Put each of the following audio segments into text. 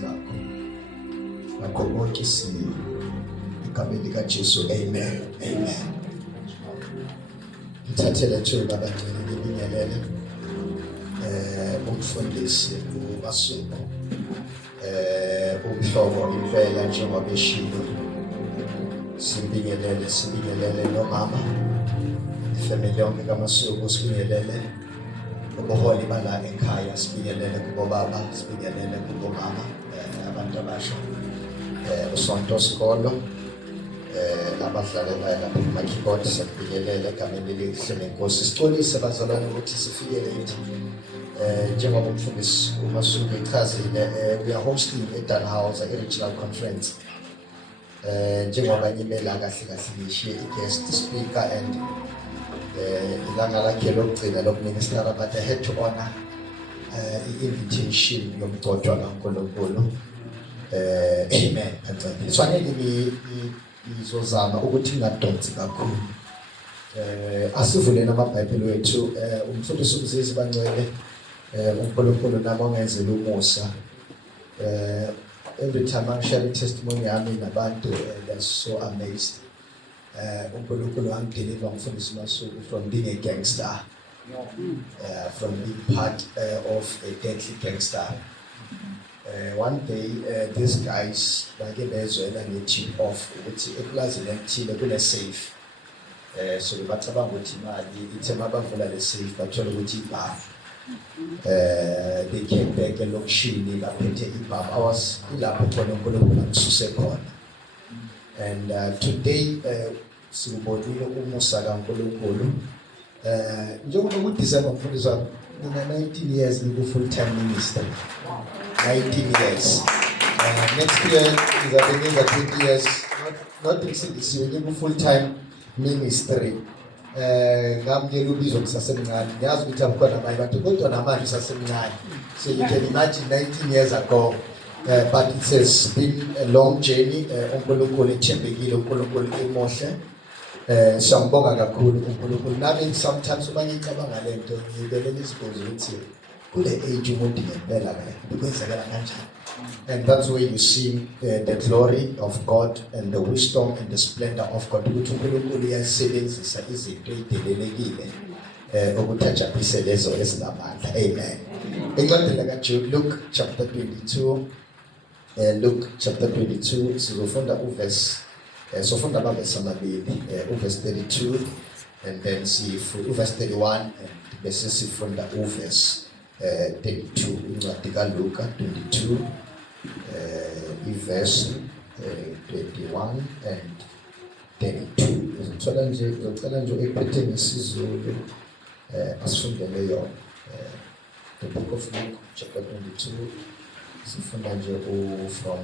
zakho ngakho konke egameni likaJesu, amen, amen. Ngithathele thuba abagcina ngibingelele umfundisi uMasuku umhlobo impela njengoba eshilo. Sibingelele nomama, ifamily yonke kaMasuku, sibingelele ubuholi bala ekhaya, sibingelele kubobaba, sibingelele kubomama, abantu abasha, usonto sikolo, abadlalela lapha kuma-keyboard, sibingelele egameni elihle lenkosi. Sicolise bazalwane ukuthi sifike late. Njengoba umfundisi uMasuku echazile, we are hosting eDalhouse regional conference. Njengoba ngimela kahle ngishiye i-guest speaker and ilanga lakhe lokugcina lokuministera, but I had to honor i-invitation yomgcotshwa kaNkulunkulu. Amen. Kufanele ngizozama ukuthi ngadonsi kakhulu. Asivuleni amabhayibheli wethu, umfundisi uMzizi Bangcwele, uNkulunkulu nami ongenzela umusa. Every time I'm sharing testimony yami nabantu, they're so amazed. uNkulunkulu wangideliver umfundisi uMasuku from being a gangster, from being part of a deadly gangster. One day, these guys bake bezwela nge-tip off ukuthi eplazini elithile kune safe. So bacabanga ukuthi imali ithe mabavula le safe bathola ukuthi ibhamu. They came back elokishini baphethe ibhamu. I was ilapho khona uNkulunkulu angisuse khona. And today sibonile umusa kaNkulunkulu. Njengoba kuDisemba mfundisi wami, mina 19 years ngiku full time ministry. 19 years. Next year ngizabe ngenza 20 years. Not isidisiwe ngiku full time ministry. Ngamukela ubizo ngisasemncane. Ngiyazi ukuthi abukhona abanye abantu kodwa namanje usasemncane. So you can imagine 19 years ago. But it has been a long journey. uNkulunkulu ethembekile, uNkulunkulu emohle. Siyambonga kakhulu uNkulunkulu. Nami sometimes uma ngicabanga lento ngibele ngizibuza ukuthi kule age umuntu ngempela kwenzekala kanjani. And that's where you see the glory of God and the wisdom and the splendor of God. Ukuthi uNkulunkulu uyasebenzisa izinto ezidelelekile ukuthi ajabulise lezo ezinamandla. Amen. Encwadini kaJude, Luke chapter 22. Luke chapter 22 sizofunda uverse sofunda amavesi amabili, uverse 32 and then uverse 31 and bese sifunda uverse 32. Incwadi kaLuka 22 iverse 21 and 32. Ngicela nje ephethe ngesizulu asifundele yona. The book of Luke chapter 22 sifunda nje from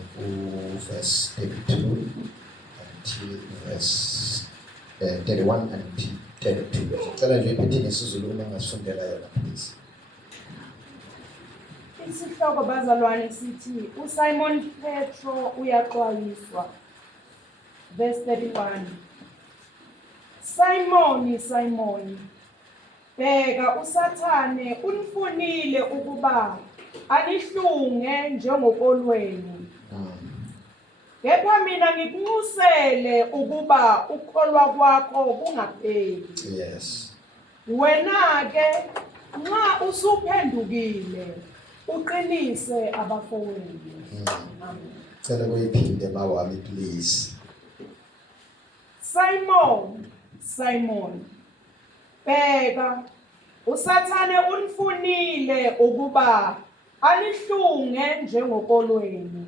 verse 32 until verse 31 and 32. Ngicela nje ephethe ngesizulu uma ngasifundela yona please. Isihloko bazalwane sithi uSimon Petro uyaxwayiswa. Verse 31. Simon, Simon, bheka uSathane unifunile ukuba anihlunge njengokolweni. Kepha mina ngikunxusele ukuba ukholwa kwakho kungapheli. Yes. Wena ke nxa usuphendukile uqinise abafowenu. Amen. Cela kuyiphinde mawami please. Simon, Simon, bheka uSathane unifunile ukuba anihlunge njengokolweni.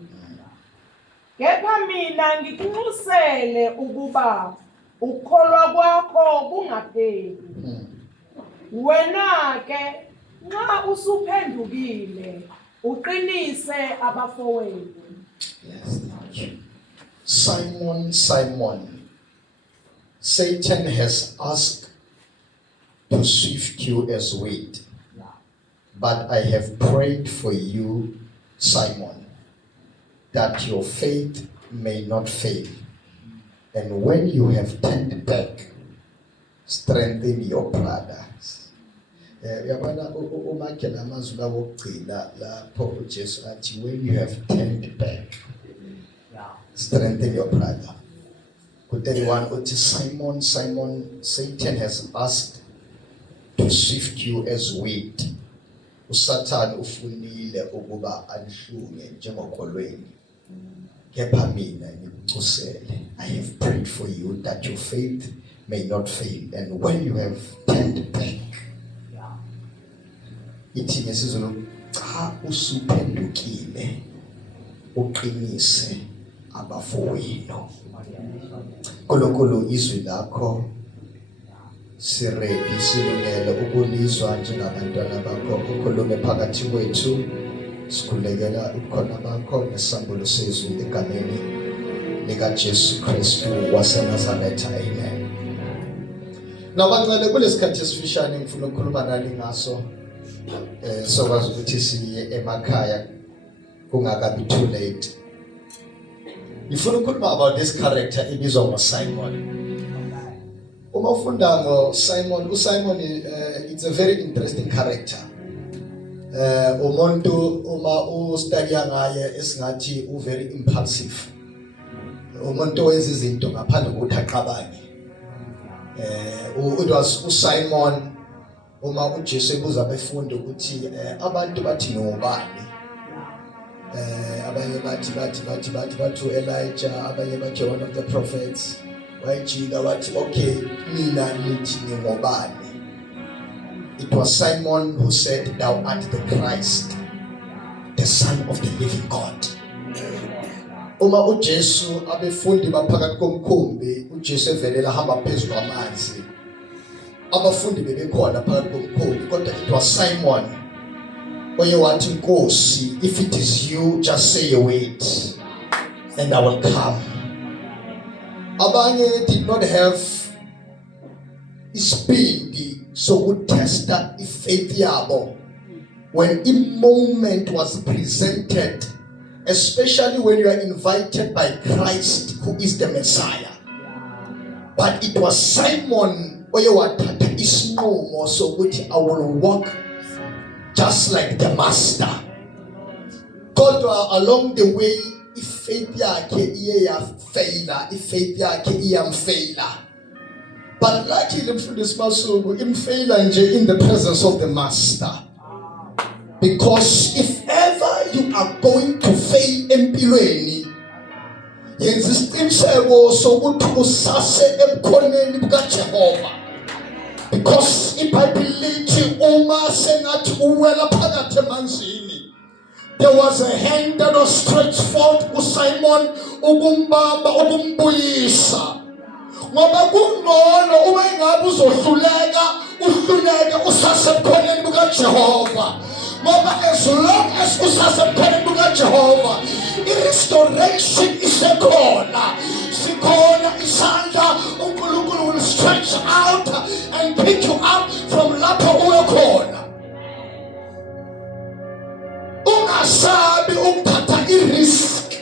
Kepha mina ngikunxusele ukuba ukholwa kwakho kungapheli. Wena ke nxa usuphendukile uqinise abafowenu. Yes, thank you. Simon, Simon, Satan has asked to sift you as wheat, but I have prayed for you, Simon, that your faith may not fail. And when you have turned back, strengthen your brothers. Yabona umakhe amazwi lawo okugcina lapho uJesu athi when you have turned back, strengthen your brother. Ku-31 uthi Simon, Simon, Satan has asked to sift you as wheat. uSathane ufunile ukuba anihlunge njengokholweni. Kepha mina ngikucusele. I have prayed for you that your faith may not fail, and when you have turned back, ithi ngesizulu cha usuphendukile uqinise abafowenu. Nkulunkulu izwi lakho siredi silungele ukulizwa njengabantwana bakho, ukhulume phakathi kwethu, sikhulekela ubukhona bakho nesambulo sezwi egameni likaJesu Kristu waseNazaretha. Amen. Nabancane kulesikhathi esifishane ngifuna ukukhuluma nani ngaso sokwazi ukuthi siye emakhaya kungakabi too late. Ngifuna ukukhuluma about this character ibizwa ngoSimon. Uma ufunda ngoSimon, uSimon it's a very interesting character. Umuntu uma ustudy ngaye esingathi very impulsive. Umuntu wenza izinto ngaphandle kokuthi aqabange. It was uSimon uma uJesu ebuza abafundi ukuthi abantu bathi ngobani. Abanye bathi Elijah, abanye bathi one of the prophets. Wayijika wathi okay mina nithi ngobani. It was Simon who said, thou art the Christ, the Son of the living God. Uma uJesu abefundi baphakathi komkhumbi, uJesu evelela hamba phezulu kwamanzi. Abafundi bebekhona phakathi komkhumbi, kodwa it was Simon oye wathi Nkosi, if it is you, just say a word and I will come. Abanye did not have isibindi sokutesta ifaith yabo when a moment was presented, especially when you are invited by Christ who is the Messiah. But it was Simon oye wathatha isinqumo sokuthi I will walk just like the master. Kodwa along the way ifaith yakhe iye yafeyila, ifaith yakhe iyamfeyila. But luckily mfundisi Masuku imfeyila nje in the presence of the master. Because if ever you are going to fail empilweni, yenza isiqiniseko sokuthi usase ebukhoneni bukaJehova. Because iBhayibheli lithi uma sengathi uwela phakathi emanzini, there was a hand that was stretched forth uSimon ukumbamba ukumbuyisa. Ngoba kungcono uma engabe uzohluleka uhluleke usasebukhoneni bukaJehova. Ngoba as long as usasebukhoneni bukaJehova, i-restoration isekhona. Sikhona isandla uNkulunkulu will stretch out and pick you up from lapho uyokhona. Ungasabi ukuthatha i-risk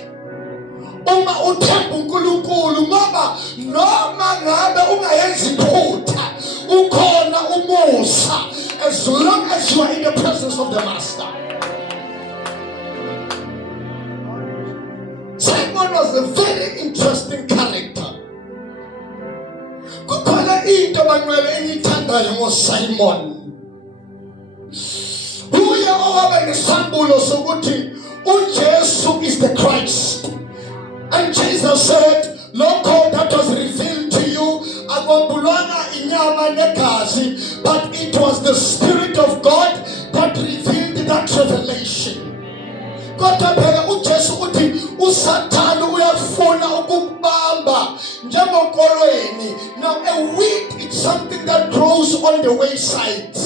uma uthemba uNkulunkulu, ngoba noma ngabe ungayenza iphutha ukhona umusa as long as you are in the presence of the master. Simon was a very interesting character. Kukhona into banqwele engithandayo ngoSimon. Uye owabe nesambulo sokuthi uJesu is the Christ. And Jesus said, lokho that was revealed to you akwambulwanga inyama negazi, but it was the Spirit of God that revealed that revelation. Kodwa phela uJesu uthi uSathane uyafuna ukubamba njengokholweni. Now a weed is something that grows on the wayside.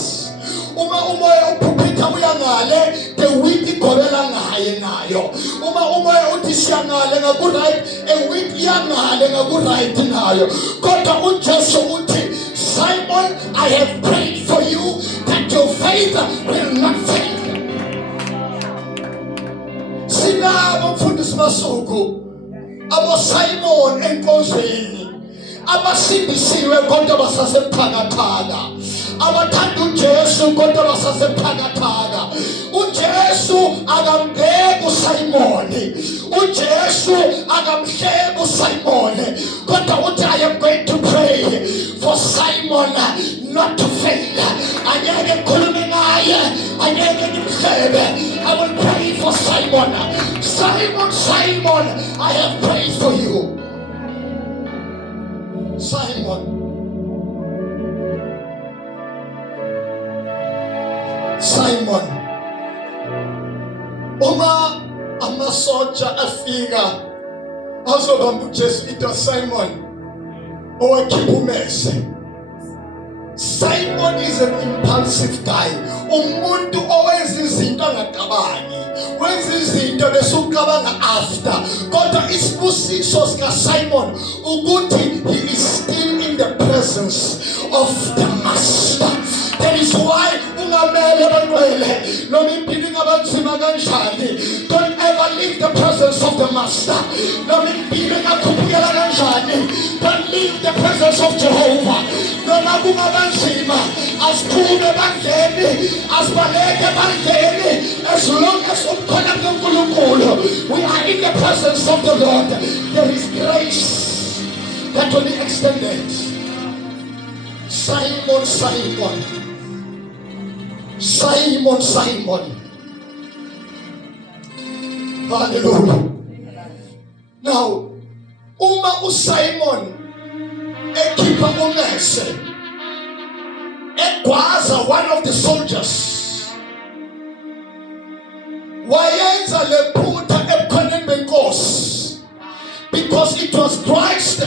Uma umoya uphuphetha uyangale, the weed igobela ngaye nayo. Uma umoya uthi siyangale ngaku-right, a weed iyangale ngaku-right nayo. Kodwa uJesu uthi, Simon, I have prayed for you that your faith will not fail. Sinabo mfundisi Masuku aboSimon enkonzweni abasindisiwe kodwa basasebuthakathaka, abathanda uJesu kodwa basasephakathaka. uJesu akambheki uSimon, uJesu akamhleki uSimon, kodwa uthi I am going to pray for Simon not to fail. Angeke ngikhulume ngaye, angeke ngimhlebe. I will pray for Simon. Simon, Simon, I have prayed for you. Simon, Simon, uma amasoja afika azobamba uJesu, ita Simon owakhipha umese. Simon is an impulsive guy, umuntu owenza izinto angacabangi, wenza izinto bese ucabanga after. Kodwa isibusiso sika Simon ukuthi he is still in the presence of the master. That is why ungamele bangcwele noma impilo ngabanzima kanjani, don't ever leave the presence of the master. Noma impilo ngakhuphukela kanjani, don't leave the presence of Jehovah. Noma kungabanzima asiphume bangeni, asibaleke bangeni, as long as ukhona kuNkulunkulu, we are in the presence of the Lord. There is grace that will be extended. Simon, Simon, Simon, Simon. Hallelujah. Now, uma uSimon ekhipha umese, egwaza one of the soldiers, wayenza lephutha ebukhoneni benkosi, because it was Christ,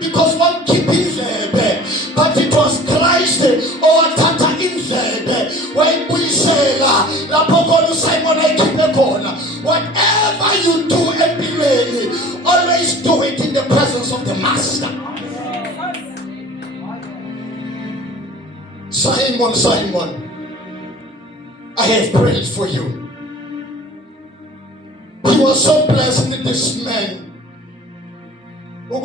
because one keeping indlebe, but it was Christ owathatha indlebe wayibuyisela lapho khona uSimon ayikhiphe khona. Whatever you do empilweni, always do it in the presence of the master. Simon, Simon, I have prayed for you. He was so blessed with this man. He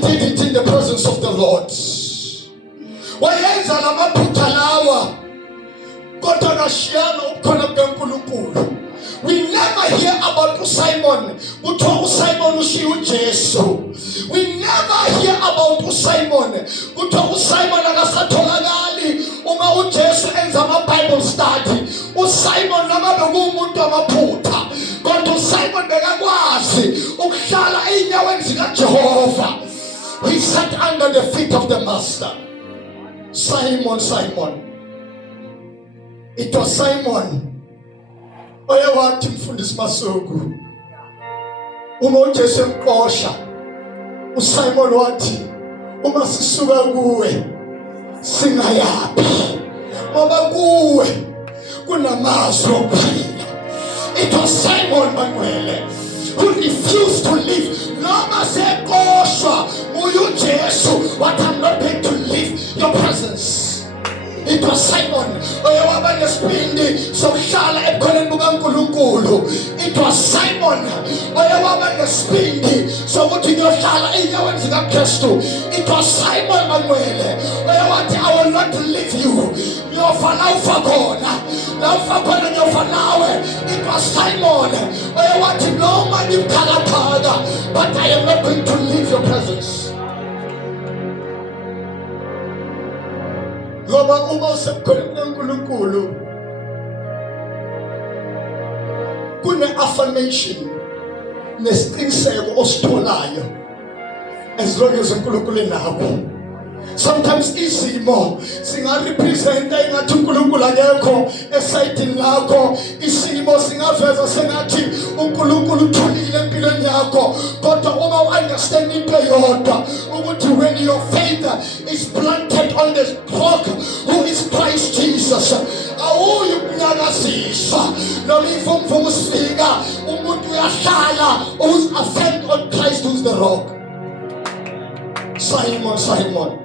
did it in the presence of the Lord. Wayenza lamaphutha lawa kodwa kashiyana ukukhona kukaNkulunkulu. We never hear about uSimon kuthiwa uSimon ushiye uJesu. We never hear about uSimon kuthiwa uSimon akasatholakali uma uJesu enza ama-Bible study. uSimon noma bekuwumuntu amaphutha, kodwa uSimon bekakwazi ukuhlala ey'nyaweni zikaJehova. He sat under the feet of the master. Simon, Simon. It was Simon oyewathi mfundisi Masuku, uma uJesu emqosha, uSimon wathi uma sisuka kuwe singayaphi ngoba kuwe kunamazwi okuphila. It was Simon Manuel who refused to leave. Noma sekoshwa nguye uJesu, what I'm not going to leave your presence. It was Simon oyewaba nesibindi sokuhlala ebukhoneni bukaNkulunkulu. It was Simon oyewaba nesibindi sokuthi ngiyohlala ey'nyaweni zikaKristu. It was Simon Manuel oyewathi I will not leave you. Ngiyofa la ufa khona, la ufa khona ngiyofa nawe. It was Simon oyewathi noma ngibukhalakhala, but I am not going to leave your presence. Ngoba uma usebukhoneni bukaNkulunkulu kune-affirmation nesiqiniseko ositholayo as long as uNkulunkulu enakho. Sometimes izimo singarepresenta engathi uNkulunkulu akekho esayidini lakho. Isimo singaveza sengathi uNkulunkulu uthulile empilweni yakho, kodwa uma u-understand into eyodwa ukuthi when your faith is planted on the rock who is Christ Jesus, awuyi ukunyakaziswa noma imvumvumu usifika, umuntu uyahlala who's affirmed on Christ who's the rock. Simon, Simon,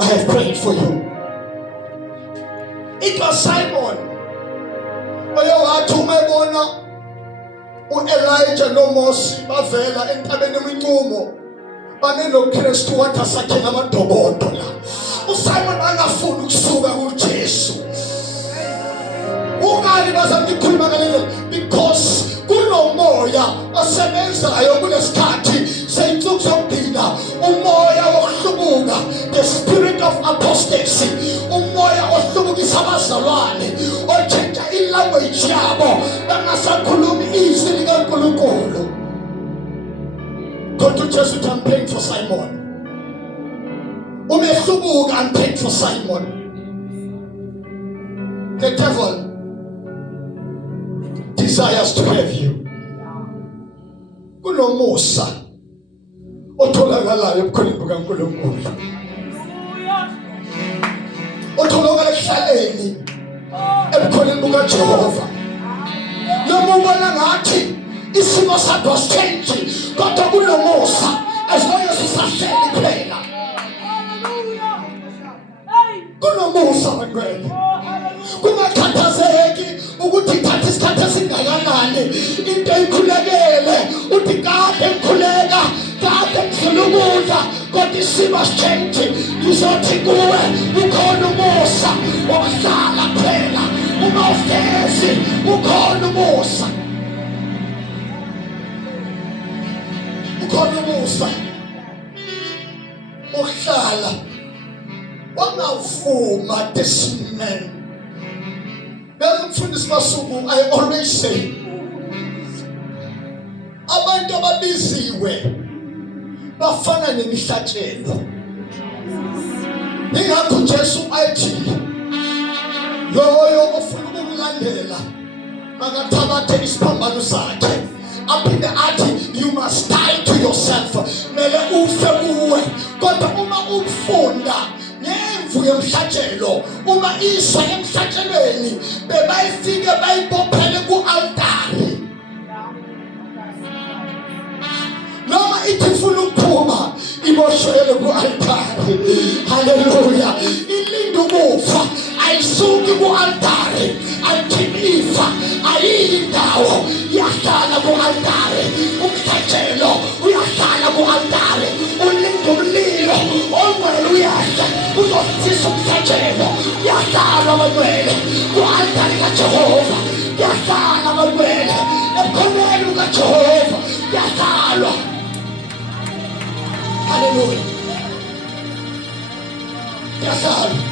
I have prayed for you. It was Simon oyewathi uma ebona u-Elijah noMosi bavela entabeni yomncumo banenoKristu wathi asakhe namadokodo la. uSimon angafuni ukusuka kuJesu. Ungani bazama ukukhuluma ngale? Because kunomoya osebenzayo kulesikhathi seyinsuku zokugcina, umoya wokuhlubuka, the spirit of apostasy, umoya ohlubukisa abazalwane, otshintsha ilanguage yabo bangasakhulumi izwi likaNkulunkulu. Go to Jesu uthi I'm praying for Simon. Umehlubuka, I'm praying for Simon. The devil desires to have you. Kunomusa otholakalayo ebukhoneni bukaNkulunkulu, otholakala ehlaleni ebukhoneni bukaJehova. Noma ubona ngathi isimo sakho change, kodwa kunomusa as long as usahleli phela. Kunomusa bangcwele. Kungakhathazeki ukuthi ithatha isikhathi esingakanani into ikhulekele, uthi kade ngikhuleka, kade ngidlula ukudla, kodwa isimo sichange. Ngizothi kuwe ukhona umusa wokuhlala phela. Uma uhlezi ukhona umusa, ukhona umusa wokuhlala. Wangavuma this man. Belumfundisi masuku, I always say, abantu ababiziwe bafana nemihlatshelo. Ingakho Jesu athi loyo ofuna ukulandela makathabathe isiphambano sakhe. Aphinde athi you must die to yourself. Mele ufe kuwe. Kodwa uma ukufunda ngemvu yemhlatshelo, uma iswa emhlatshelweni bebayifike bayibophele ku-altari, noma ithi ifuna ukuphuma iboshwele ku-altari. Haleluya. Ilinde ukufa, ayisuki ku-altari until ifa. Ayindawo iyahlala ku-altari. Umhlatshelo uyahlala ku-altari. Ulinde umlilo ongcwele uyahla uzosisa umhlatshelo. Uyahlala abangcwele ku-altari kaJehova. Uyahlala abangcwele ebukhoneni bukaJehova. Uyahlalwa. Haleluya. Uyahlalwa.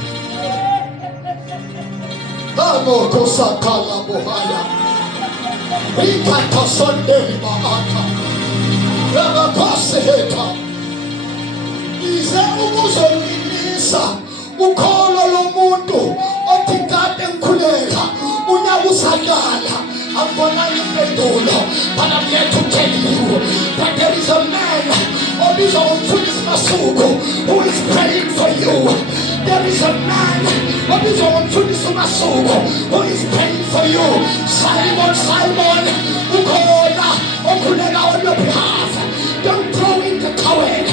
Amoko sakala bohaya. Rikata sondeli bahaka. Rabakose heta. Ize ukuzonilisa ukholo lomuntu othi kade ngikhuleka unyabusakala ambonani impendulo. But I'm here to tell you that there is a man obizwa ngomfundisi masuku who is praying for you. There is a man obizwa ngomfundisi masuku who is praying for you. Simon, Simon, ukhona okhuleka on your behalf. Don't throw in the towel.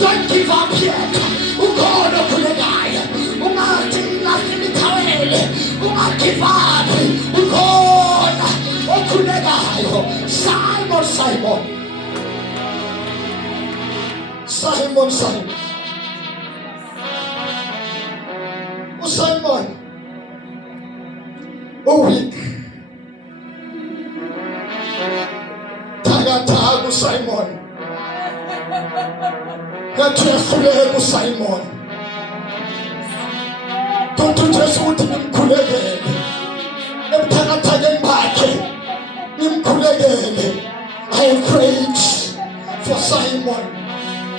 Don't give up yet. Ukhona okhulekayo. Ungathi lahlile ithawele. Ungagive up. Ukhona okhulekayo. Simon, Simon. Simon, Simon. Simon. Weak. Tagatago Simon. Natuyafuleka Simon. Tonto Jesu uthi nimkhulekele. Emthakathakeni bakhe nimkhulekele. I have prayed for Simon.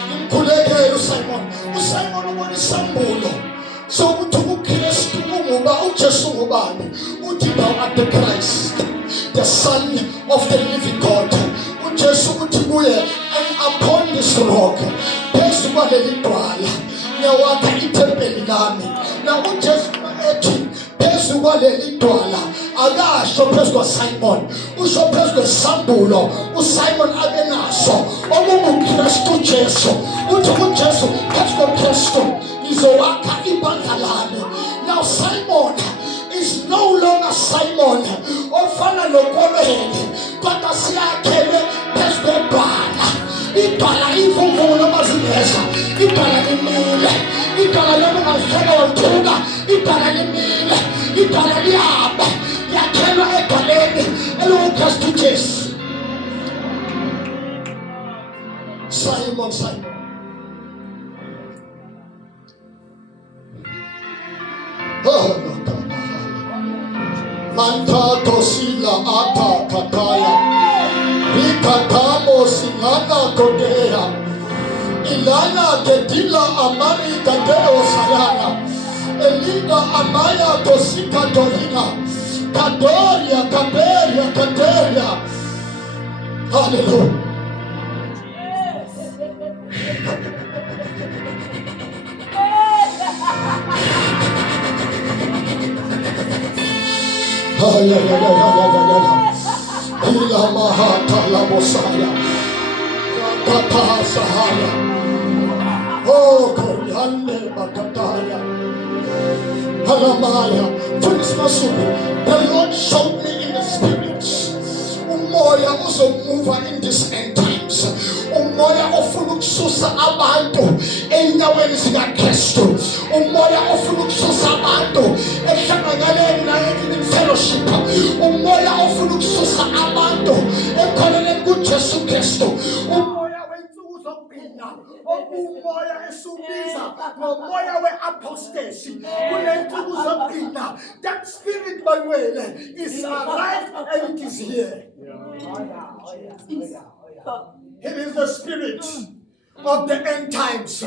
Nimkhulekele Simon. uSimon ubona isambulo sokuthi uKristu unguba uJesu ngubani. Uthi thou art the Christ, the Son of the living God. uJesu uthi kuye, and upon this rock, phezu kwaleli dwala ngiyawakha ithempeli lami. Na uJesu ethi phezu kwaleli dwala akasho phezu kwaSimon, usho phezu kwesambulo uSimon abe naso okubuKristu Jesu. Uthi uJesu phezu koKristu ngizowakha ibandla lami. Now Simon is no longer Simon ofana nokolweni, kodwa siyakhelwe phezu kwedwala. Idwala ivumvulo mazingeza, idwala limile, idwala lelo ngazifela wethuka, idwala limile, idwala lihambe, yakhelwa edwaleni elinguKristu Jesu. Simon. Oh, no. Manta tosila ata kataya, rikatamo silana kodea, ilana kedila amari kadeo sayana, eliga amaya tosika dolina, kadoria kaderia. Hallelujah. Ila mahata la Mosaya, Kata Sahaya, oh Koryane Makataya, Halamaya. For this masuku, the Lord showed me in the spirits. Umoya also mover in this end times. Umoya ofulukususa abantu endaweni zikaKristu. Umoya ofulukususa abantu ehlanganeni naye in fellowship. Umoya ofulukususa abantu ekholeni kuJesu Kristu. Umoya wensuku zokuphila. Umoya esubiza nomoya we-apostasy kunensuku zokuphila. That spirit Manuel is arrived and it is here. It is the spirit of the end times.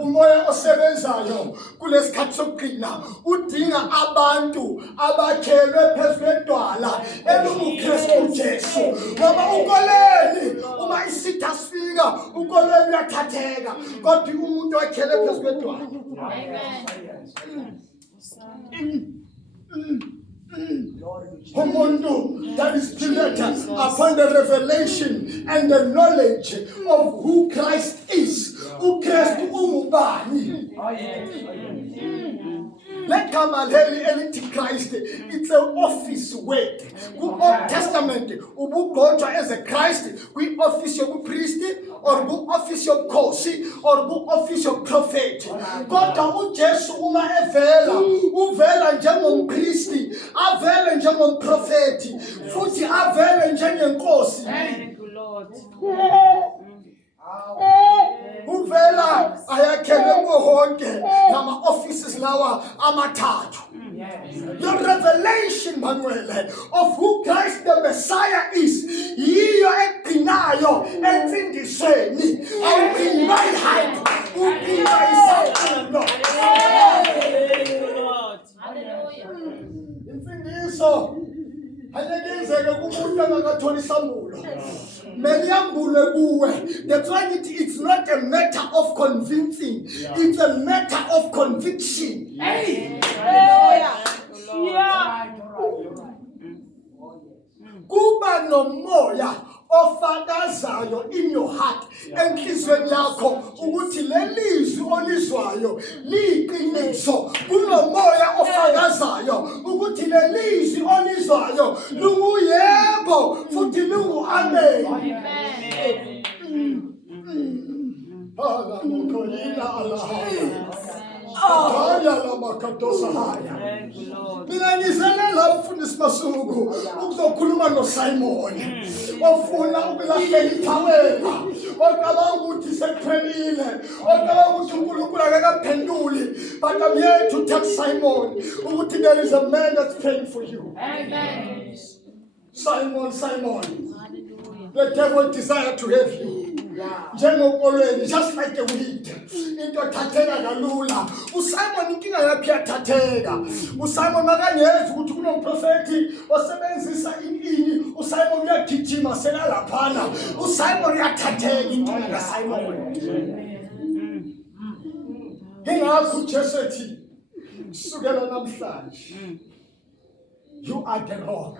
Umoya osebenzayo kulesikhathi sokuqina udinga abantu abakhelwe phezu kwedwala elinguKristu Jesu. Ngoba ukoleni uma isitha sifika ukoleni uyathatheka kodwa umuntu wakhelwe phezu kwedwala. Umuntu that is built upon the revelation and the knowledge of who Christ is. uKristu ungubani? Let come elithi Christ. It's an office word. Ku-Old Testament ubugojwa as a Christ kwi-office yobupriest or ku-office yobukhosi or ku-office yobuprophet. Kodwa uJesu uma uvela njengompristi, avele njengomprofeti, futhi avele njengenkosi. Thank you, Lord. Uvela ayakhelwe kuhonke nama offices lawa amathathu. The revelation Manuel of who Christ the Messiah is yiyo eqinayo emfindisweni awuqina ihide uqina isaqulo. Imfindiso ayekenzeke kumuntu angakatholi isambulo. Meliambule kuwe. That's why it's not a matter of convincing. It's a matter of conviction. Kuba nomoya ofakazayo in your heart enhlizweni yakho ukuthi lelizwi olizwayo liyiqiniso. Kunomoya ofakazayo ukuthi lelizwi olizwayo lunguyebo futhi lungu-amen. Mina nizele la mfundisi masuku ukuzokhuluma noSimon ofuna ukulahlela ithawela ocabanga ukuthi sekuphelile ocabanga ukuthi uNkulunkulu akakaphenduli. But I'm here to tell Simon ukuthi there is a man that's praying for you. Amen. Simon, the devil desire to have you. Just like a weed. Into thatheka kalula. uSimon inkinga yakhe yathatheka. uSimon makangezi ukuthi kunomprofeti osebenzisa ini. uSimon uyagijima sela laphana. uSimon uyathatheka inkinga kaSimon. Ingakho uJesu ethi kusukela namhlanje you are the rock.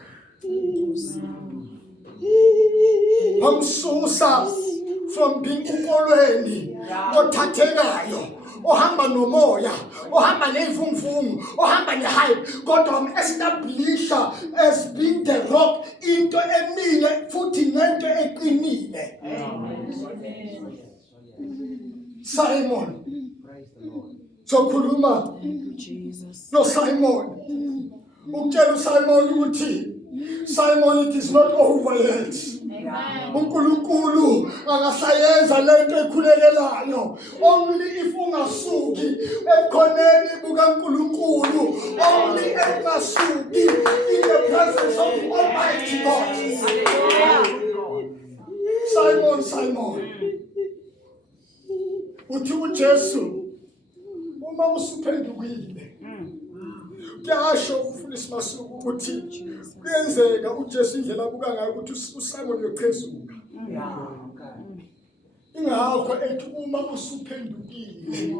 Hamsusa from being ukolweni othathekayo ohamba nomoya, ohamba nevumvumu, ohamba nehype, kodwa establisha as being the rock, into emile futhi nento eqinile. Simon, sokhuluma no Simon. Ukutshela uSimon ukuthi Simon, it is not over yet. uNkulunkulu angasayenza lento ekhulekelayo. Only if ungasuki ekhoneni bukaNkulunkulu, only ungasuki in the presence of the Almighty God. Simon, Simon, uthi uJesu uma usuphendukile, kuyasho umfundisi Masuku ukuthi kuyenzeka uJesu indlela abuka ngayo ukuthi uSimon uyoqhezuka. Ingakho ethi uma usuphendukile,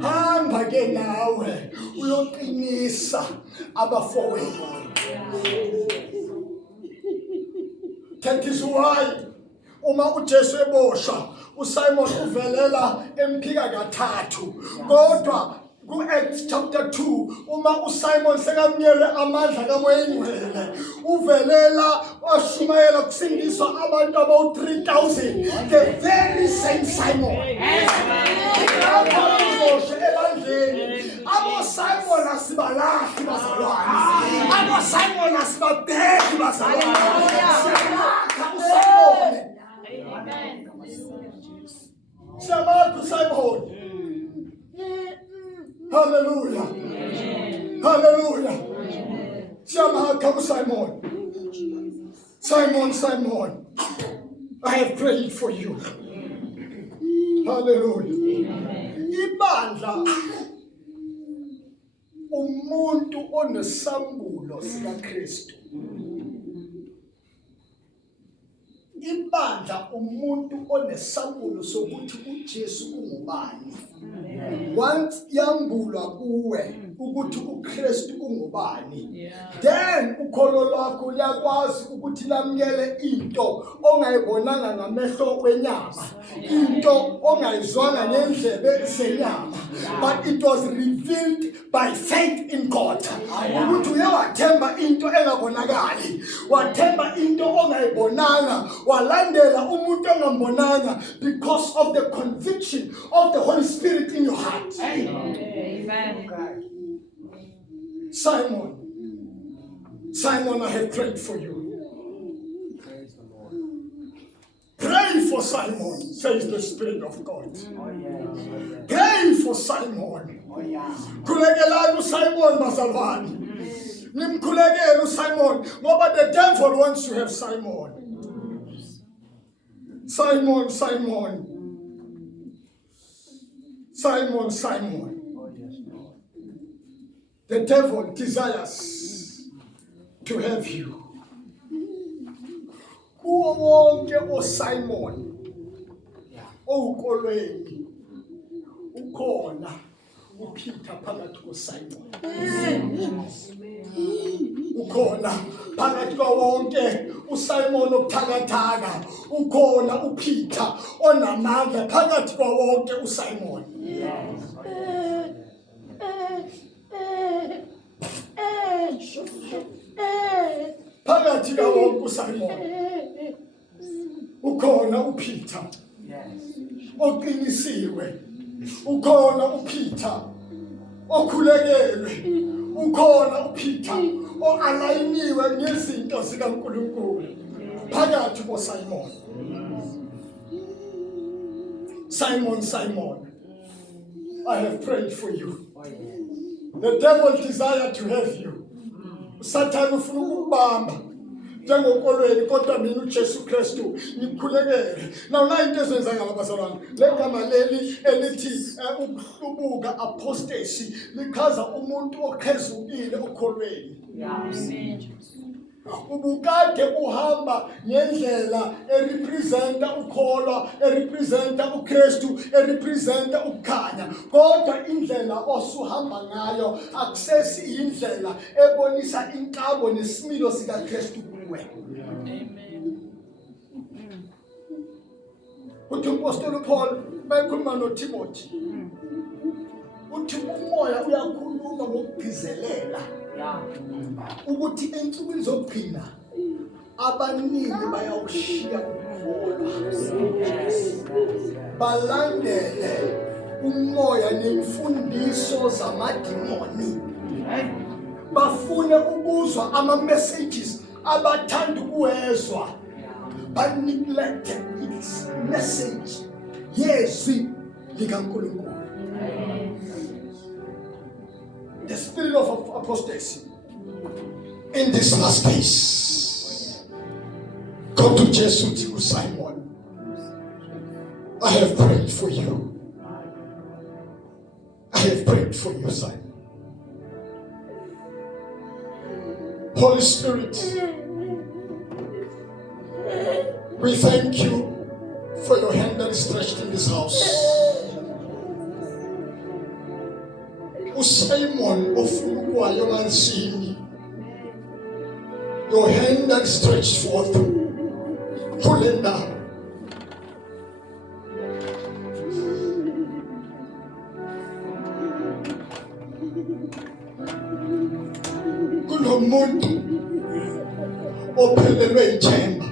hamba ke nawe uyoqinisa abafowethu. That is why uma uJesu eboshwa, uSimon uvelela emphika kathathu. Kodwa ku-Acts chapter 2, uma uSimon sekamnyele amandla kaMoya Ngcwele, uvelela washumayela kusindiswa abantu aba-3,000. The very same Simon. Ebandleni abo-Simon asibalahli bazalwane, abo-Simon asibabheki bazalwane. Siyabakha uSimon. Siyabakha uSimon. Hallelujah. Hallelujah. Siyabakha uSimon. Simon, Simon, I have prayed for you. Hallelujah. Ibandla umuntu onesambulo sikaKristu. Ibandla umuntu onesambulo sokuthi uJesu ungubani. Once yambulwa kuwe ukuthi uKristu ungubani, then ukholo lwakho liyakwazi ukuthi lamukele into ongayibonanga ngamehlo wenyama, into ongayizwanga ngendlebe zenyama, but it was revealed by faith in God. Ukuthi uyawathemba into engabonakali, wathemba into ongayibonanga, walandela umuntu ongambonanga because of the conviction of the Holy Spirit in your heart. Amen. Simon, Simon, I have prayed for you. Praise the Lord. Pray for Simon, says the Spirit of God. Pray for Simon. Kulekelani Simon bazalwane. Nimkhulekele uSimon ngoba the devil wants to have Simon. Simon, Simon. Simon, Simon. The devil desires to have you. Kuwo wonke oSimon owukolweni ukhona uPeter phakathi koSimon. Ukhona phakathi kwawonke uSimon obuthakathaka, ukhona uPeter onamandla phakathi kwawonke uSimon. Phakathi kwawonke uSimon ukhona uPeter oqinisiwe, ukhona uPeter okhulekelwe, ukhona uPeter oalayiniwe ngezinto zikaNkulunkulu phakathi koSimon. Simon, Simon, I have prayed for you. The devil desire to have you. Satan ufuna ukubamba njengokolweni, kodwa mina uJesu Kristu ngikhulekele. Now into ezenzanga ngabazalwane, legama leli elithi ukuhlubuka, apostasy, lichaza umuntu oqhezukile okholweni. Ubukade uhamba ngendlela erepresenta ukholwa, erepresenta uKristu, erepresenta ukukhanya, kodwa indlela osuhamba ngayo akusesi indlela ebonisa inkabo nesimilo sikaKristu kuwe. Amen. Uthi uApostle Paul bayikhuluma noTimothy uthi umoya uyakhuluma ngokugcizelela ukuthi ensukwini zokugcina abaningi bayawushiya ukukholwa balandele umoya nemfundiso zamadimoni bafune ukuzwa ama-messages abathanda ukuwezwa baneglect its message yezwi likaNkulunkulu. The spirit of apostasy In these last days, go to Jesus to Simon. I have prayed for you. I have prayed for you, Simon. Holy Spirit, we thank you for your hand that is stretched in this house. Simon ofuna ukwayo ngansini. Your hand that stretched forth. Kule ndawo. Kunomuntu ophelelwe ithemba.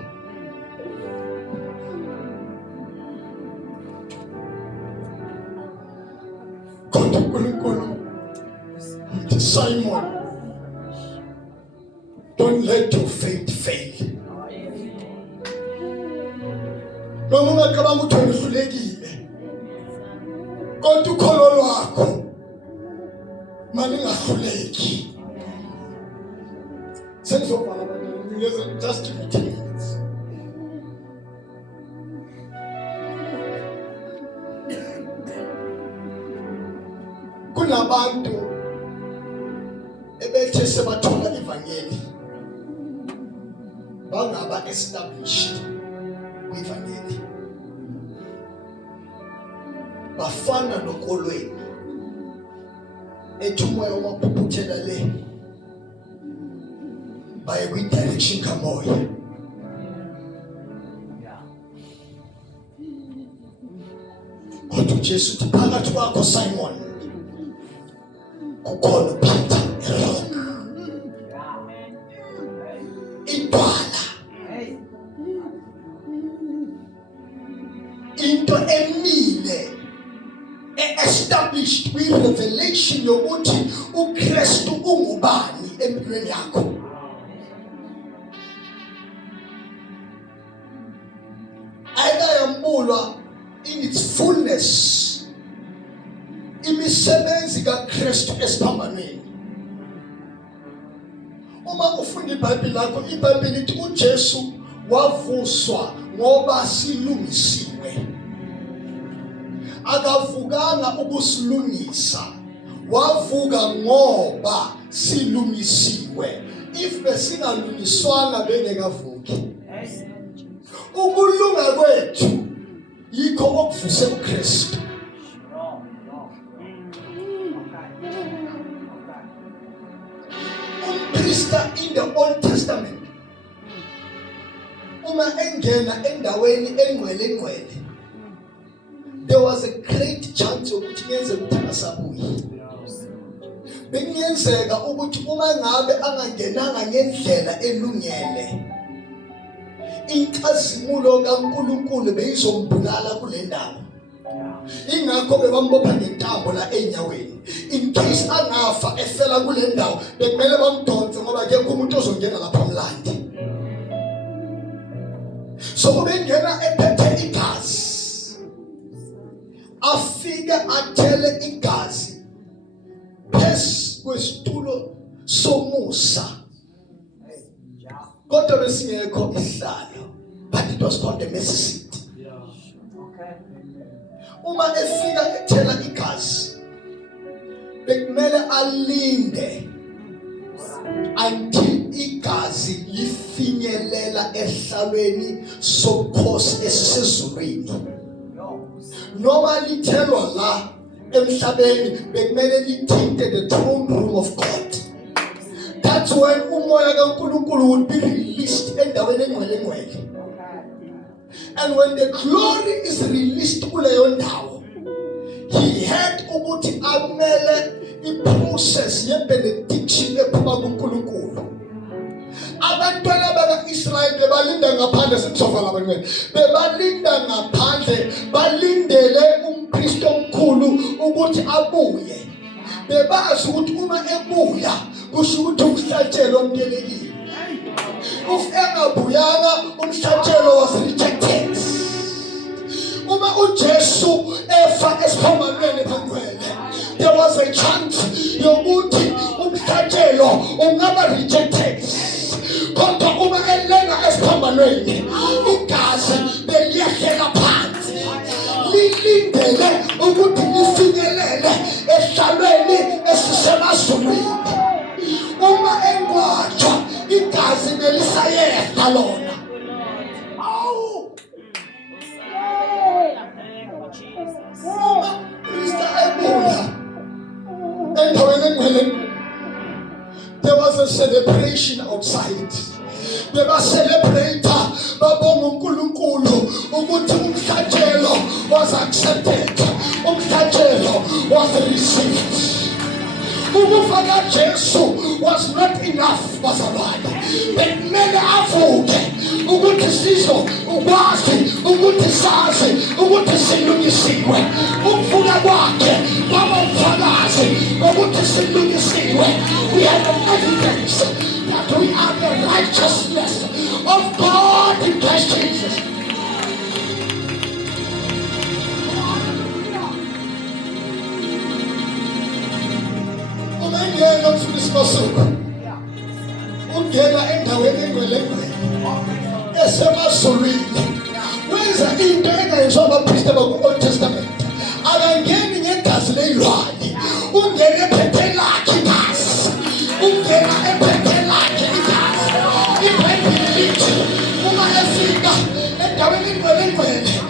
Kodwa uNkulunkulu Simon, don't let your faith fail. Noma ungacabanga ukuthi uhlulekile, kodwa ukholo lwakho malingahluleki. Sengizovala abantu, just give me 10 minutes. Kunabantu ebethe sebathola ivangeli bangaba established kwivangeli bafana nokolweni ethi umoya wamaphuphutela le baye kwi-direction kamoya. Kodwa uJesu uthi phakathi kwakho Simon kukhona Peter erock idwala into emile established kwi-revelation yokuthi uKristu ungubani empilweni yakho. Ayayambulwa in its fullness imisebenzi kaKristu esiphambanweni. Uma ufunda iBhayibheli lakho, iBhayibheli lithi uJesu wavuswa ngoba silungisiwe. Akavukanga ukusilungisa, wavuka ngoba silungisiwe. If besingalungiswanga bengekavuki. Ukulunga kwethu yikho okuvuse uKristu. Umpriester in the Old Testament uma engena endaweni engcwele, there was a great chance ukuthi kuyenzeka ukuthi angasabuyi. Bekungenzeka ukuthi uma ngabe angangenanga ngendlela elungele, inkazimulo kaNkulunkulu beyizombulala kule ndawo. Ingakho bebambopha ngentambo la enyaweni. In case angafa efela kule ndawo, bekumele bamdonse ngoba akekho umuntu ozongena lapha umlandi. So ubengena ephethe igazi, afike athele igazi phezu kwesitulo somusa. Kodwa besingekho isihlalo, but it was called the mercy seat. Uma efika ethela igazi, bekumele alinde until igazi lifinyelela ehlalweni sobukhosi esisezulwini. Noma lithelwa la emhlabeni, bekumele lithinte the throne room of God. That's when umoya kaNkulunkulu would be released endaweni engcwele. And when the glory is released kuleyo ndawo, he had ukuthi amele i-process ye-benediction ephuma kuNkulunkulu. Abantwana baka-Israyeli bebalinda ngaphandle, sekuzofa labantwana, bebalinda ngaphandle, balindele umpristi omkhulu ukuthi abuye. Bebazi ukuthi uma ebuya kusho ukuthi umhlatshelo omnyelekile. If engabuyanga umhlatshelo was rejected. Uma uJesu efa esiphambanweni phambilini, there was a chance yokuthi umhlatshelo ungaba rejected. Kodwa uma elenga esiphambanweni, igazi beliyehlela phansi, lilindele ukuthi lifinyelele esihlalweni esisemazulwini. Uma engcwatshwa, igazi belisayehla lona. Awu! Uma Kristu ebuya endaweni engcwele, there was a celebration outside. Beba celebrate, babonga uNkulunkulu ukuthi umhlatshelo was accepted, umhlatshelo was received. Ukufa kaJesu was not enough bazalwane. Bekumele avuke ukuthi sizo ukwazi ukuthi sazi ukuthi silungisiwe. Ukuvuka kwakhe kwaba ubufakazi ukuthi silungisiwe. We have an evidence that we are the righteousness of God in Christ Jesus. Ungena mfundisi masuku, ungena endaweni engcwele esemazulwini, wenza into engayenziwa abaphristi baku-Old Testament. Akangeni ngegazi leyilwane, ungena ephethe lakhe igazi, ungena ephethe lakhe igazi. IBhayibheli lithi uma efika endaweni engcwele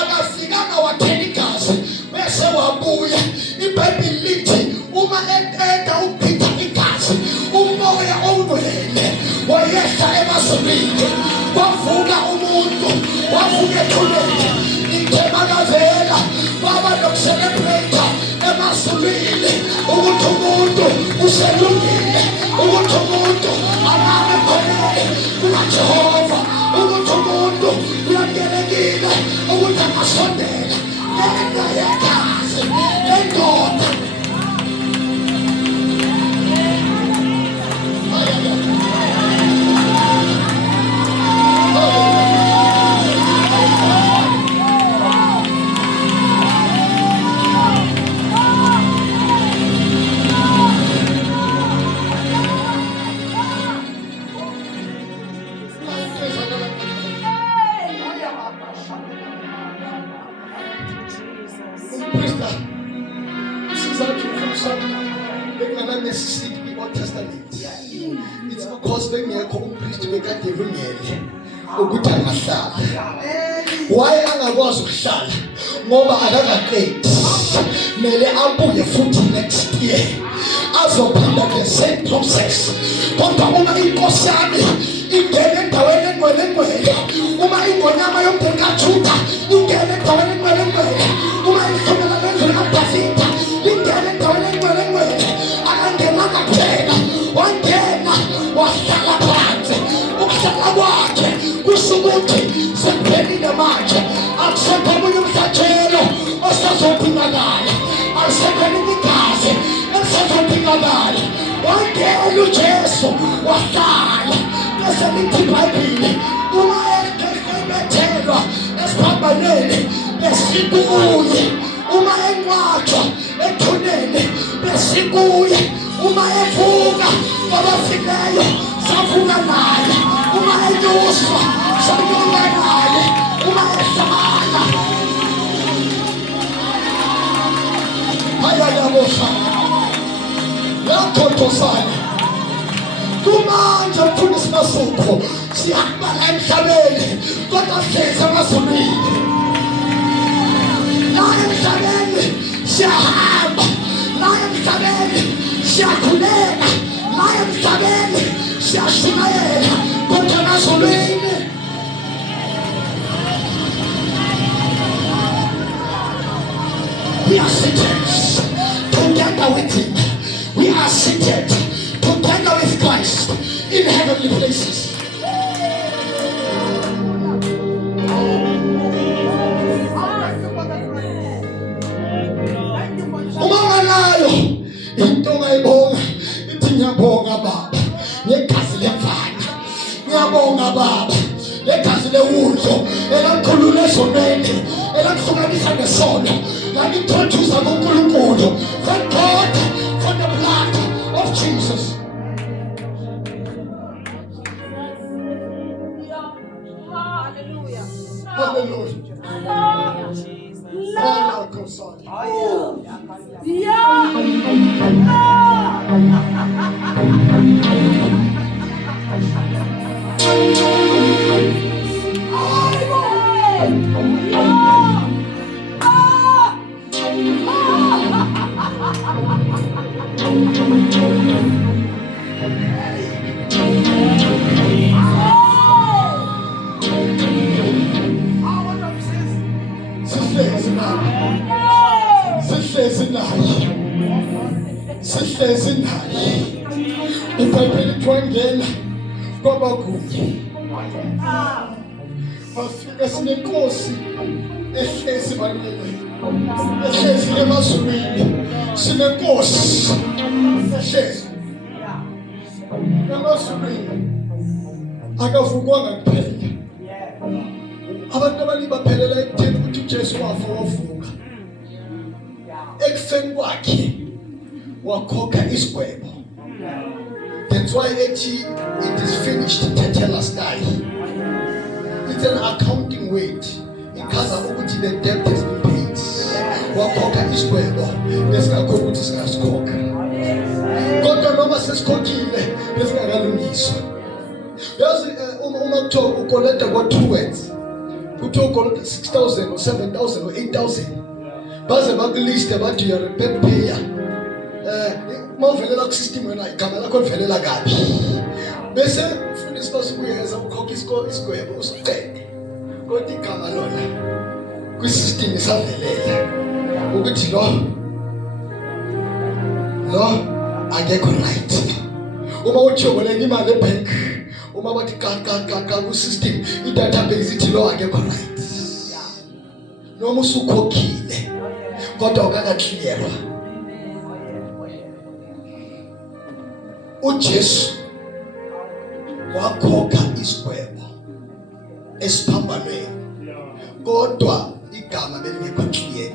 akafikanga wathela igazi bese wabuya. IBhayibheli lithi uma eqeda ukuchitha igazi, umoya ongcwele wayehla emazulwini, kwavuka umuntu, wavuka ethuneni, ingcema kavela, baba nokucelebrate emazulwini ukuthi umuntu uselungile, ukuthi umuntu angabe khonele kukaJehova, ukuthi umuntu uyamukelekile ukuthi angasondela ngenxa yegazi lendoda. It's because bengekho umpristi bekade lungele ukuthi angahlala. Why angakwazi ukuhlala? Ngoba akakaqedi. Mele abuye futhi next year azophinda the same process. Kodwa uma inkosi yami ingene endaweni engcwele, uma ingonyama yomndeni kaJuda ingene endaweni engcwele, uma ihlomela lendlu kaDavida ingene endaweni engcwele, akangenanga kuphela, wangena wahlala phansi. Ukuhlala kwakhe kusho ukuthi sekuphelile manje, akusekho omunye umhlatshelo osazodingakala, akusekho elinye igazi elisazodingakala. Wangena uJesu wahlala. Bese lithi iBhayibheli uma ebethelwa esiphambanweni besikuye, uma engcwatshwa ethuneni besikuye, uma evuka kwabafileyo savuka naye, uma enyuswa sanyuka naye, uma ehlala ayayabosha yakhothosana. Kumanje mfundisi masuku sihamba la emhlabeni kodwa sihlezi emazulwini. La emhlabeni siyahamba, la emhlabeni siyakhuleka, la emhlabeni siyashumayela, kodwa emazulwini we are seated. in heavenly places. Umangalayo into ngayibonga ithi ngiyabonga baba ngegazi levana, ngiyabonga baba legazi lewundlo elangikhulula esonweni elangihlukanisa nesono langithontuza kuNkulunkulu. Thank God for the blood of Jesus. Hallelujah. Sihlezi naye iBhayibheli twangena kwabakunye bafika sinenkosi ehlezi banini ehlezi emazulwini, sinenkosi ehlezi emazulwini akavukwanga kuphela. Abantu abali baphelela ekutheni ukuthi uJesu wavuka ekufeni kwakhe wakhokha isigwebo. That's why it is finished tell us die. It's an accounting word. Ikaza ukuthi the debt has been paid. Wakhokha isigwebo lesingakho ukuthi singasikhoka. Kodwa noma sesikhokhile lesingakalungiswa. Yazi uma kuthiwa ukoleta kwa-2 words, kuthiwa ukoleta 6,000 or 7,000 or 8,000, baze bakuliste bathi you are a bad payer. Mawuvelela ku-system wena igama lakho livelela kabi bese mfundisi basukuyeza ukhokha isigwebo usiqede, kodwa igama lona kwi-system isavelela ukuthi lo akekho right. Uma ujoboleka imali ebank, uma bathi ka ku-system i-database ithi lo akekho right, noma usukhokhile kodwa ukakakliyerwa. uJesu wakhokha isigwebo esiphambanweni, kodwa igama belingekho clear.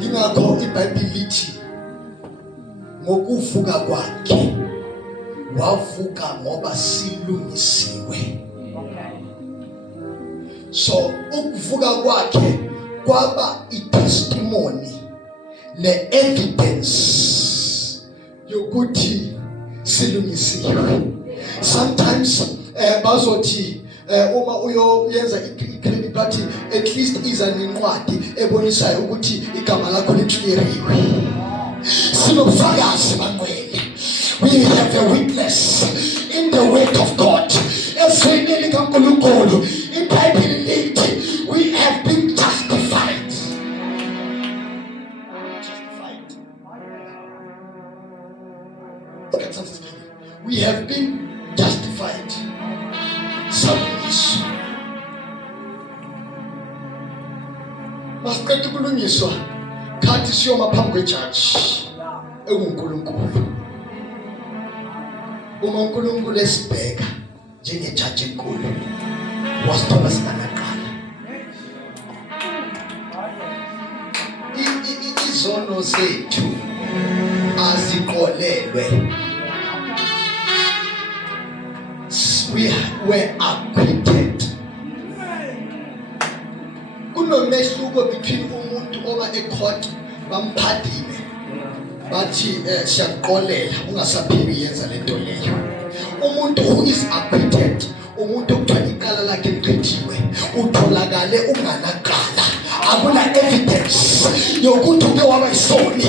Ingakho iBhayibheli lithi ngokuvuka kwakhe wavuka ngoba silungisiwe. So ukuvuka kwakhe kwaba itestimony ne-evidence yokuthi silungisiwe. Sometimes bazothi uma uyoyenza i-credit party at least iza nencwadi ebonisayo ukuthi igama lakho likliriwe. Sinobufakazi bangcwele. We have a witness in the word of God. Ezweni likaNkulunkulu iBhayibheli lithi we have been justified. We have been justified. Salvation. Masiqeda ukulungiswa khathi siyoma phambi kwejaji enguNkulunkulu. Uma uNkulunkulu esibheka njengejaji enkulu wasithola sinanaqala. Izono zethu aziqolelwe. We were acquitted. Kunomehluko between umuntu oba ecourt bamphathile bathi siyaqolela ungasaphili yenza lento leyo. Umuntu who is acquitted, umuntu okuthiwa icala lakhe liqediwe, utholakale unganaqala, akuna evidence yokuthi uke waba isoni,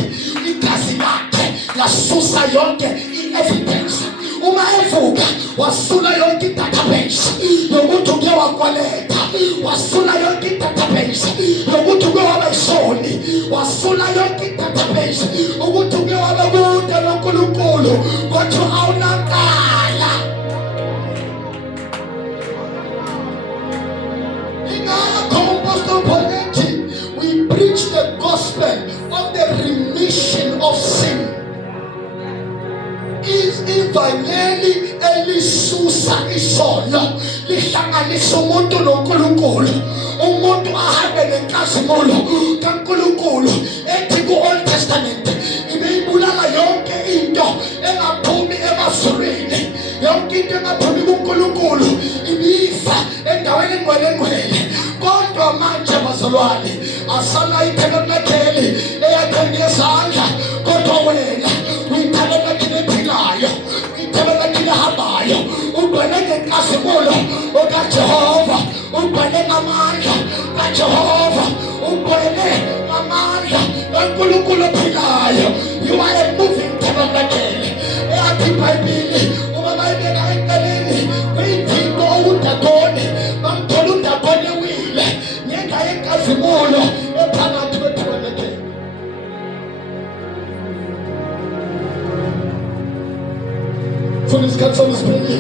igazi lakhe lasusa yonke i-evidence. Uma evuka wasula yonke i-database yokuthi uke wakoleta, wasula yonke i-database yokuthi uke waba isoni, wasula yonke i-database ukuthi uke waba kude noNkulunkulu kodwa awunakala. Ingakho uPastor Paul ethi we preach the gospel of the remission of sin. Ivangeli elisusa isono lihlanganisa umuntu noNkulunkulu, umuntu ahambe nenkazimulo kaNkulunkulu ethi ku-Old Testament ibeyibulala yonke into engaphumi emazulwini, yonke into engaphumi kuNkulunkulu ibifa endaweni engcwelengcwele. Kodwa manje bazalwane asala itabernakheli eyakhe ngezandla, kodwa wena uyitabernakheli ephilayo, uyitabernakheli ehambayo, ugcwele ngenkazimulo okaJehova, ugcwele ngamandla kaJehova, ugcwele ngamandla kaNkulunkulu ophilayo. You are a moving tabernacle. Eyakhe iBhayibheli uma bayibeka eceleni kuyithixo owudagoni, bamthola udagoni ewile ngenxa yenkazimulo ephakathi kwetabernacle. Funa isikhathi sami siphelile.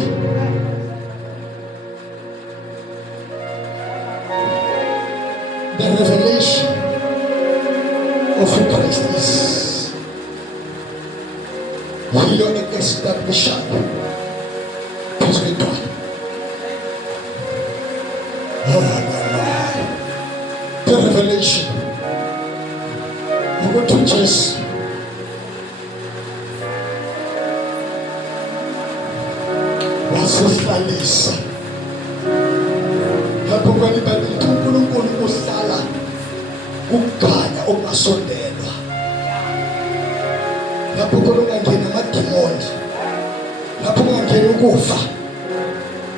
The revelation of who Christ is yiyo e-establishayo phezu kwedwala. The revelation ukuthi uJesu wasihlalisa lapho kweli iBhayibheli ithi uNkulunkulu uhlala ukukhanya okungasondelwa, lapho kungangeni amadimoni, lapho kungangeni ukufa,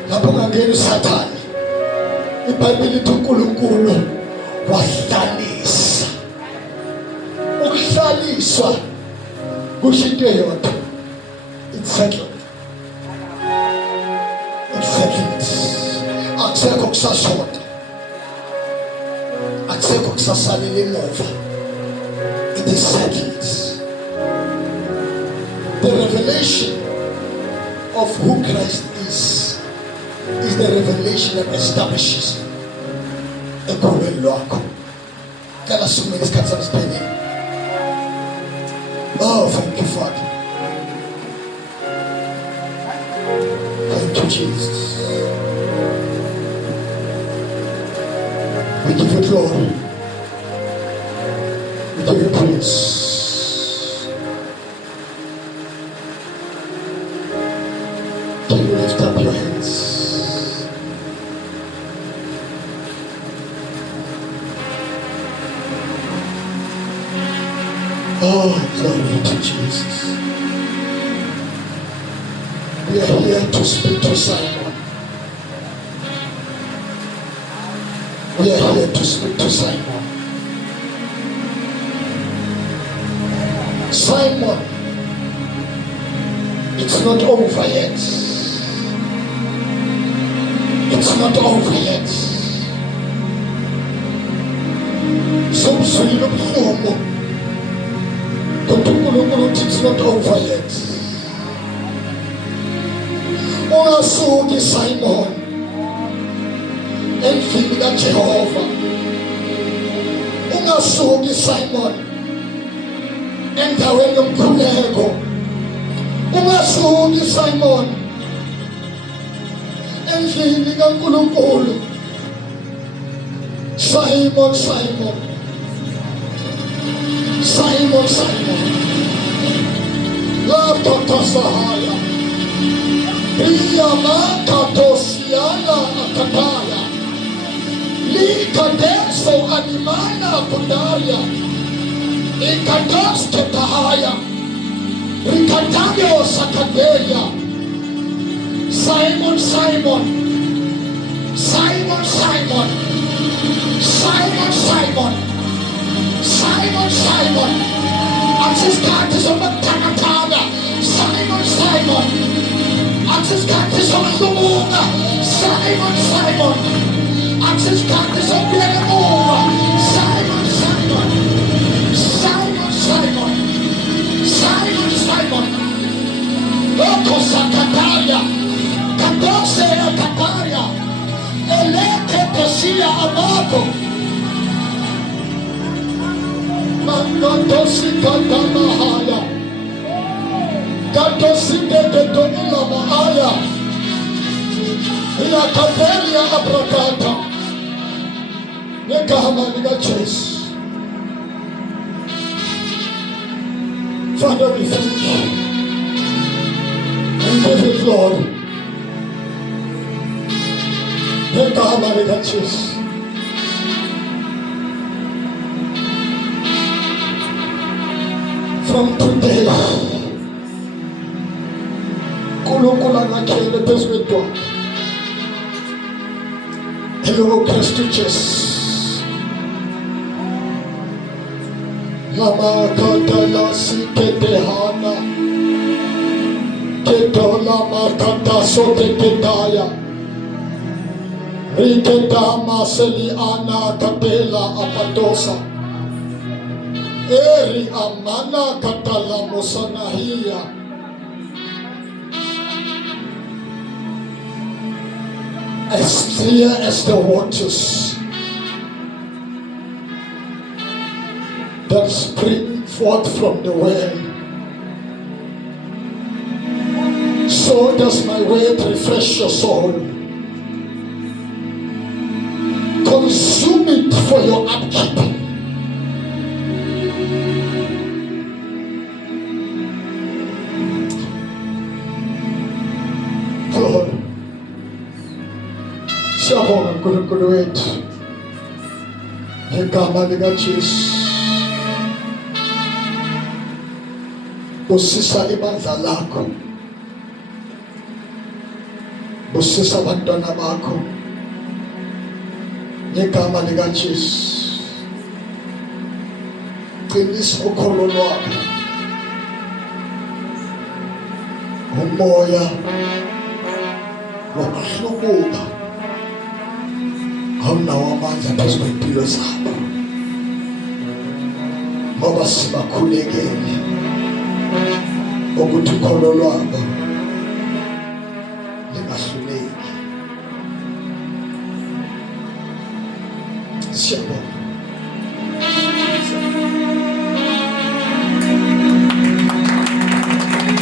lapho kungangeni uSathane. iBhayibheli ithi uNkulunkulu wahlalisa. Ukuhlaliswa kusho into eyodwa, it's settled. It's settled. Akusekho kusashota, akusekho kusasalela emuva. It is settled. The revelation of who Christ is the revelation that establishes ekhulwini lwakho. Cela sumele isikhathi sami siphelile. Oh, thank you, Father. Thank you, Jesus. We give you glory. We give you praise. Can you lift up your hands? Oh, glory to Jesus. We are here to speak to Simon. We are here to speak to Simon. Simon, it's not over yet. It's not over yet. So you look forward. It's not over yet. Ungasuki Simon endlini kaJehova. Ungasuki Simon endaweni yomkhuleko. Ungasuki Simon endlini kaNkulunkulu. Simon, Simon, Simon, Simon, la totasahaya, iyama katosiana akataya, likadeso animana kundaria, ikadas ketahaya, rikatagyo sakaderia. Simon, Simon, Simon, Simon, Simon, Simon, Simon, Simon, Atsiskati somatanga, Simon, Simon, Atsiskati somatunga, Simon, Simon, access card izobuyela emuva. Simon, Simon, Simon, Simon, Simon, Simon. Lokho sakataria, katose ya kataria, eleke tosia amako. Mangotosi katamahaya, katosi dedo ila mahaya, ila kateria abrakata, nekahama nika Jesu. Father, we thank you and give you glory. Nekahama nika Jesu. From today, Kulukula nakhele phezu kwedwala. Hello, Kristu Jesu. Lama katala siketehana, ketola makata sote ketaya, riketama seli ana katela apatosa. Eri amana katala mosanahia. As clear as the waters that spring forth from the well, so does my word refresh your soul. Consume it for your upkeep. Lord, siyabonga uNkulunkulu wethu ngegama likaJesu. Busisa ibandla lakho, busisa abantwana bakho ngegama likaJesu. Qinisa ukholo lwabo, umoya wokuhlubuka awunawo amandla phezu kwempilo zabo, ngoba sibakhulekele ukuthi ukholo lwabo lingahluleki. Siyabonga.